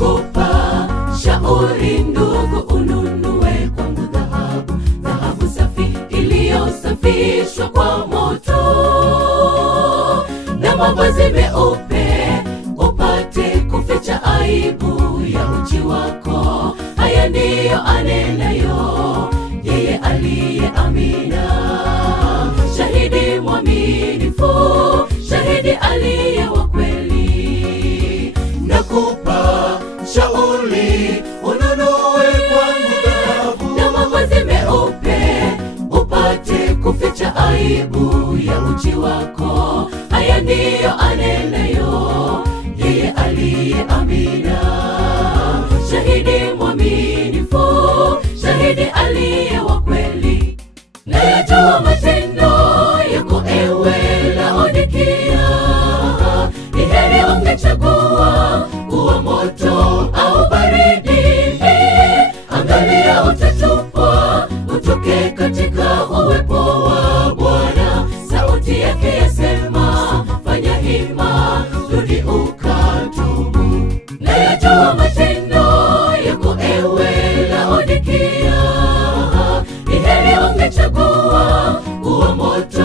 nakupa shauri ndugu, ununue kwangu dhahabu safi iliyosafishwa kwa moto, na mavazi meupe upate kuficha aibu ya uchi wako. Haya ndiyo anenayo yeye aliye Amina, shahidi mwaminifu, shahidi aliye wa kweli. Nakupa shauri ununue kwangu dhahabu na mavazi meupe upate kuficha aibu ya uchi wako. Haya ndiyo anenayo yeye aliye Amina, shahidi mwaminifu, shahidi aliye wa kweli. Nayajua matendo yako ewe Laodikia, ni heri ungechagua kuwa moto au baridi. Angalia utatupwa utoke katika uwepo wa Bwana. Sauti yake yasema fanya hima, rudi ukatubu. Nayajua matendo yako ewe Laodikia, ni heri ungechagua kuwa moto